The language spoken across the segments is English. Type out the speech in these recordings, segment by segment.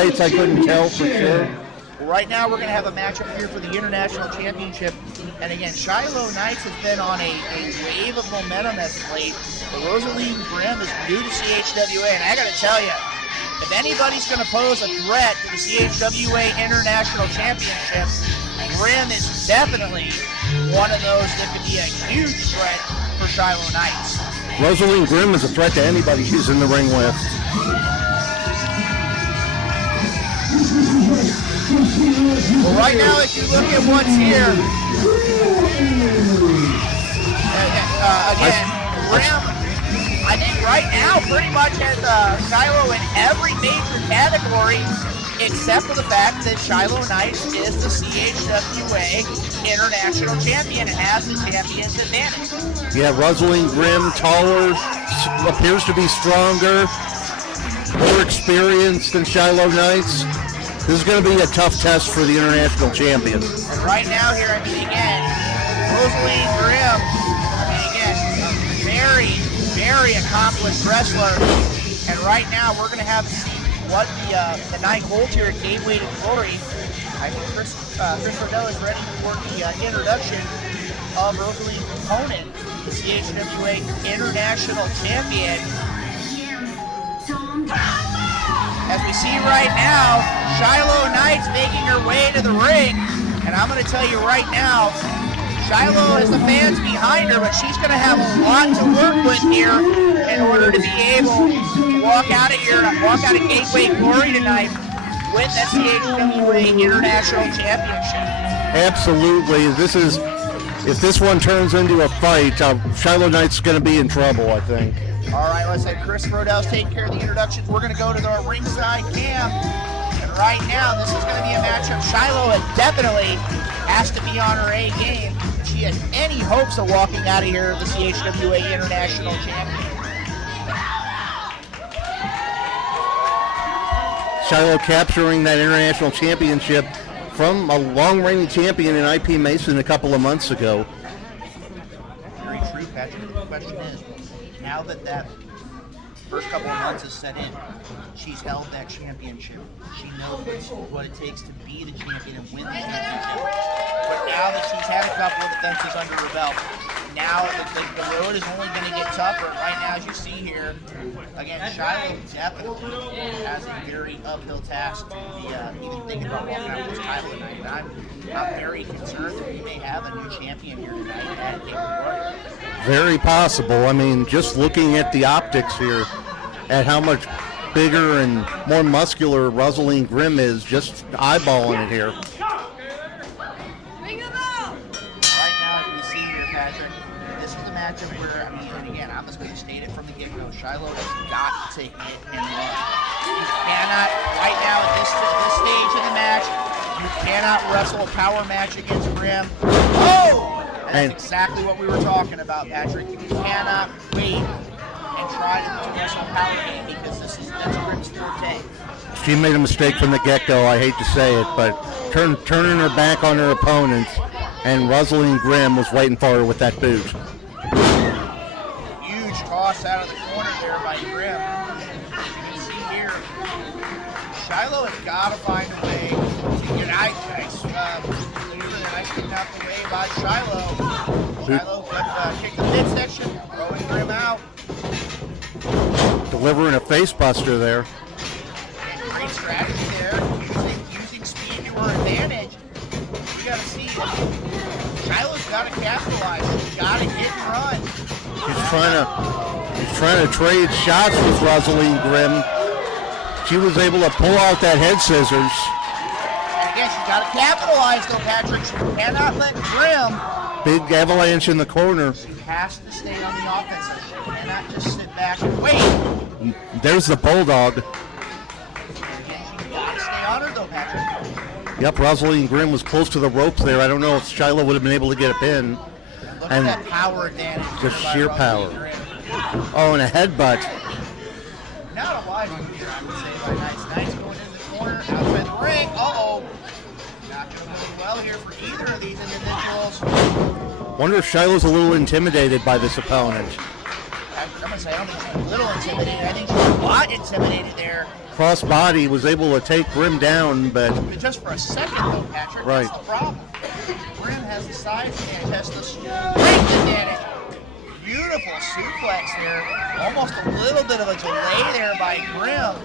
fights. I couldn't tell for sure. Well, right now we're going to have a matchup here for the International Championship. And again, Shylo Knights has been on a wave of momentum as of late. But Rosaleen Grimm is new to CHWA, and I got to tell you, if anybody's going to pose a threat to the CHWA International Championship, Grimm is definitely one of those that could be a huge threat for Shylo Knights. Rosaleen Grimm is a threat to anybody she's in the ring with. Well, right now, if you look at what's here, again, Grimm, I think right now pretty much has Shylo in every major category except for the fact that Shylo Knights is the CHWA International Champion and has the champion's advantage. Yeah, Rosaleen Grimm, taller, appears to be stronger, more experienced than Shylo Knights. This is going to be a tough test for the International Champion. And right now here, I mean, again, Rosaleen Grimm, I mean, again, a very, very accomplished wrestler. And right now, we're going to have to see what the night holds here at Gateway to Glory. I think Chris Rodell is ready for the introduction of Rosaleen's opponent, the CHWA International Champion. As we see right now, Shylo Knights making her way to the ring. And I'm going to tell you right now, Shylo has the fans behind her, but she's going to have a lot to work with here in order to be able to walk out of here, walk out of Gateway Glory tonight with that CHWA International Championship. Absolutely. If this one turns into a fight, Shylo Knights going to be in trouble, I think. All right, let's say Chris Rodell's taking care of the introductions. We're going to go to the ringside cam. And right now, this is going to be a matchup. Shylo definitely has to be on her A game. If she has any hopes of walking out of here the CHWA International Champion. Shylo capturing that International Championship from a long-reigning champion in IP Mason a couple of months ago. Very true, Patrick. The question is, now that first couple of months is set in, she's held that championship. She knows what it takes to be the champion and win the championship. But now that she's had a couple of defenses under her belt, now the road is only going to get tougher. Right now, as you see here, again, Shylo definitely has a very uphill task to be even thinking about walking out with this title tonight. And I'm very concerned that we may have a new champion here tonight at Gateway Glory. Very possible. I mean, just looking at the optics here, at how much bigger and more muscular Rosaleen Grimm is, just eyeballing it here. Right now, as we see here, Patrick, this is the matchup where, I mean, and again, I'm just going to state it from the get-go. Shylo has got to hit and run. You cannot, right now at this stage of the match, you cannot wrestle a power match against Grimm. Oh! That's exactly what we were talking about, Patrick. You cannot wait and try to do some power game because that's Grimm's forte. She made a mistake from the get-go, I hate to say it, but turning her back on her opponent, and Rosaleen Grimm was waiting for her with that boot. Huge toss out of the corner there by Grimm. As you can see here, Shylo has got to find a way to get out. Nice kicked out the way by Shylo. Shylo kicked the midsection, throwing Grimm out. Delivering a face buster there. And great strategy there, using speed to her advantage. You got to see, Shylo's got to capitalize. She's got to hit and run. She's trying to trade shots with Rosaleen Grimm. She was able to pull out that head scissors. And again, she's got to capitalize though, Patrick. She cannot let Grimm. Big avalanche in the corner. She has to stay on the offensive. She cannot just sit back and wait. There's the Bulldog. Again, she's got to stay on her though, Patrick. Yep, Rosaleen Grimm was close to the ropes there. I don't know if Shylo would have been able to get a pin. Look at that power advantage. Just sheer power. Oh, and a headbutt. Not a wide one here, I would say, by Nice going in the corner, outside the ring. Uh-oh. Not going to go well here for either of these individuals. Wonder if Shylo's a little intimidated by this opponent. I'm going to say, I don't think she's a little intimidated. I think she's a lot intimidated there crossbody, was able to take Grimm down, but just for a second, though, Patrick. Right. That's the problem. Grimm has the size advantage, has the strength advantage. Beautiful suplex there. Almost a little bit of a delay there by Grimm.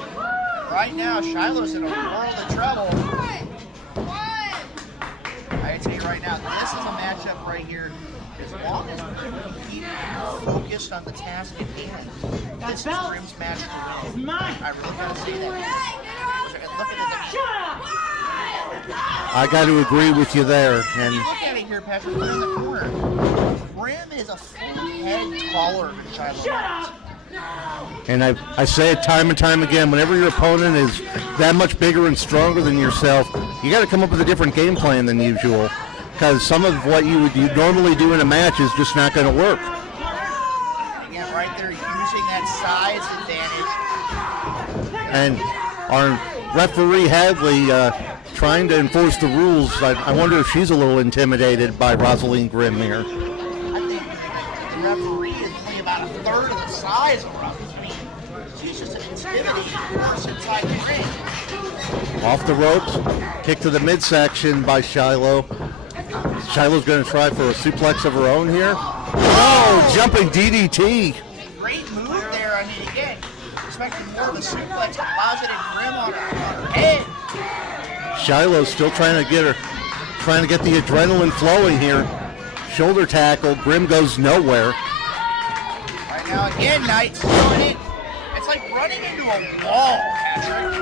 Right now, Shylo's in a world of trouble. I tell you right now, this is a matchup right here. As long as Grimm can keep focused on the task at hand, this is Grimm's match to win. I really gotta say that. Look at it. I got to agree with you there. And Look at it here, Patrick. We're in the corner. Grimm is a full head taller than Shylo. And I say it time and time again, whenever your opponent is that much bigger and stronger than yourself, you got to come up with a different game plan than usual, because some of what you would normally do in a match is just not going to work. Again, right there, using that size advantage. And our referee Hadley trying to enforce the rules. I wonder if she's a little intimidated by Rosaleen Grimm here. I think the referee is only about a third of the size of Rosaleen. She's just an intimidating force inside the ring. Off the ropes, kick to the midsection by Shylo. Shylo's going to try for a suplex of her own here. Oh, jumping DDT. Great move there. I mean, again, expecting more of a suplex, deposited Grimm on her head. Shylo's still trying to get the adrenaline flowing here. Shoulder tackle. Grimm goes nowhere. Right now, again, Knight's doing it. It's like running into a wall, Patrick.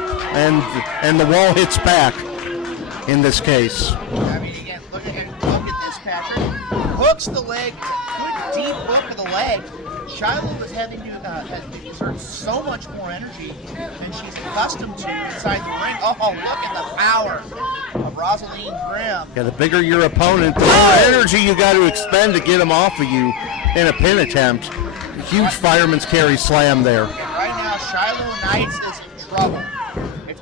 And the wall hits back in this case. I mean, again, look at this, Patrick. Hooks the leg, good deep hook of the leg. Shylo is having to exert so much more energy than she's accustomed to inside the ring. Oh, look at the power of Rosaleen Grimm. Yeah, the bigger your opponent, the more energy you got to expend to get him off of you in a pin attempt. Huge fireman's carry slam there. Right now, Shylo Knights is in trouble.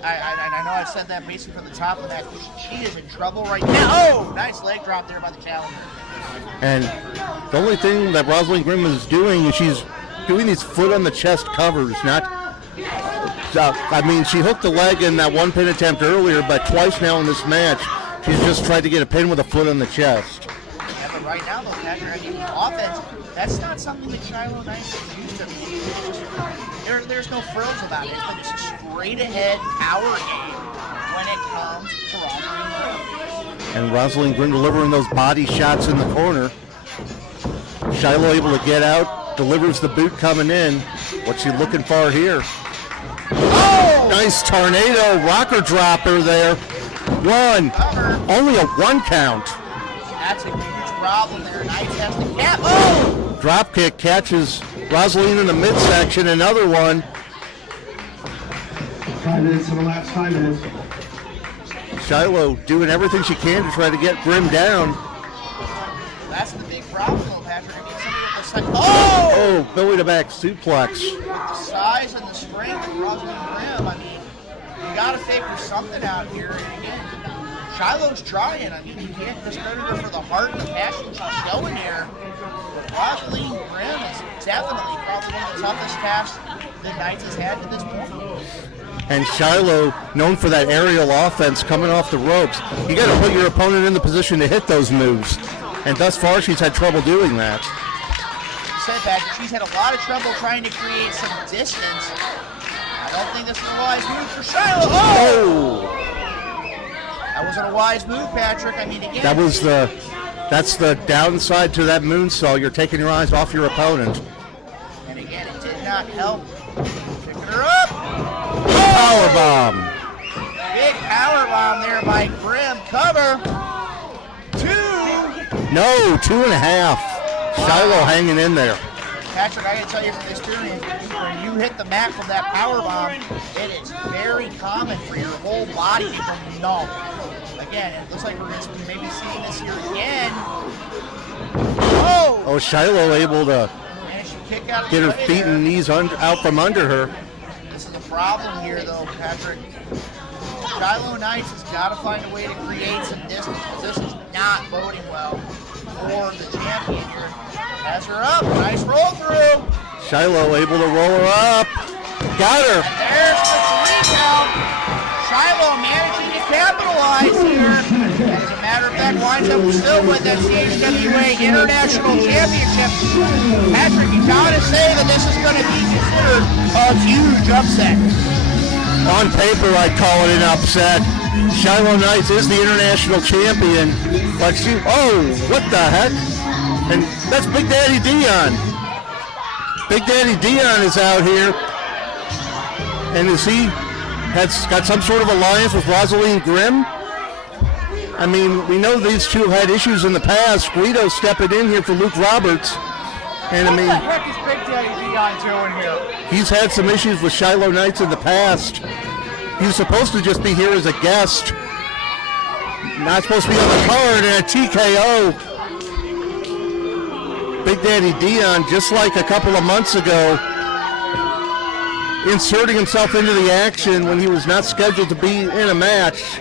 I know I've said that basically from the top of that. She is in trouble right now. Oh, nice leg drop there by the challenger. And the only thing that Rosaleen Grimm is doing is she's doing these foot on the chest covers. I mean, she hooked the leg in that one pin attempt earlier, but twice now in this match, she's just tried to get a pin with a foot on the chest. Yeah, but right now, though, Patrick, I mean, offense, that's not something that Shylo Knights is used to. There's no frills about it. It's a straight ahead power game when it comes to Rosaleen Grimm. And Rosaleen Grimm delivering those body shots in the corner. Shylo able to get out, delivers the boot coming in. What's she looking for here? Oh! Nice tornado rocker dropper there. One. Only a 1 count. That's a huge problem there. Knights has to cap. Oh! Drop kick catches Rosaleen in the midsection. Another one. 5 minutes on the last 5 minutes. Shylo doing everything she can to try to get Grimm down. That's the big problem, though, Patrick. I mean, somebody at the second. Oh! Belly to back suplex. The size and the strength of Rosaleen Grimm. I mean, you got to figure something out here. And again, Shylo's trying. I mean, you can't discredit her for the heart and the passion she's showing here. But Rosaleen Grimm is definitely probably one of the toughest tasks the Knights has had to this point. And Shylo, known for that aerial offense coming off the ropes, you got to put your opponent in the position to hit those moves. And thus far, she's had trouble doing that. Setback. She's had a lot of trouble trying to create some distance. I don't think this is a wise move for Shylo. Oh! That wasn't a wise move, Patrick. I mean, again. That's the downside to that moonsault. You're taking your eyes off your opponent. And again, it did not help. Picking her up. Power bomb. Big power bomb there by Grimm. Cover. 2. No, 2.5. Shylo hanging in there. Patrick, I can tell you from experience, when you hit the mat from that power bomb, it is very common for your whole body to go numb. Again, it looks like we're going to be maybe seeing this here again. Oh! Shylo able to Kick out of get the her way feet there. and knees out from under her. This is a problem here, though, Patrick. Shylo Knights has got to find a way to create some distance, because this is not boding well for the champion here. Has her up. Nice roll through. Shylo able to roll her up. Got her. And there's the 3 takedown. Shylo managing to capitalize here. As a matter of fact, winds up still with that CHWA International Championship. Patrick, you gotta say that this is going to be considered a huge upset. On paper, I'd call it an upset. Shylo Knights is the international champion, but what the heck? And that's Big Daddy Dion. Big Daddy Dion is out here, and is he got some sort of alliance with Rosaleen Grimm? I mean, we know these two have had issues in the past. Guido stepping in here for Luke Roberts, and I mean, what the heck is Big Daddy Dion doing here? He's had some issues with Shylo Knights in the past. He was supposed to just be here as a guest. Not supposed to be on the card, and a TKO. Big Daddy Dion, just like a couple of months ago, inserting himself into the action when he was not scheduled to be in a match.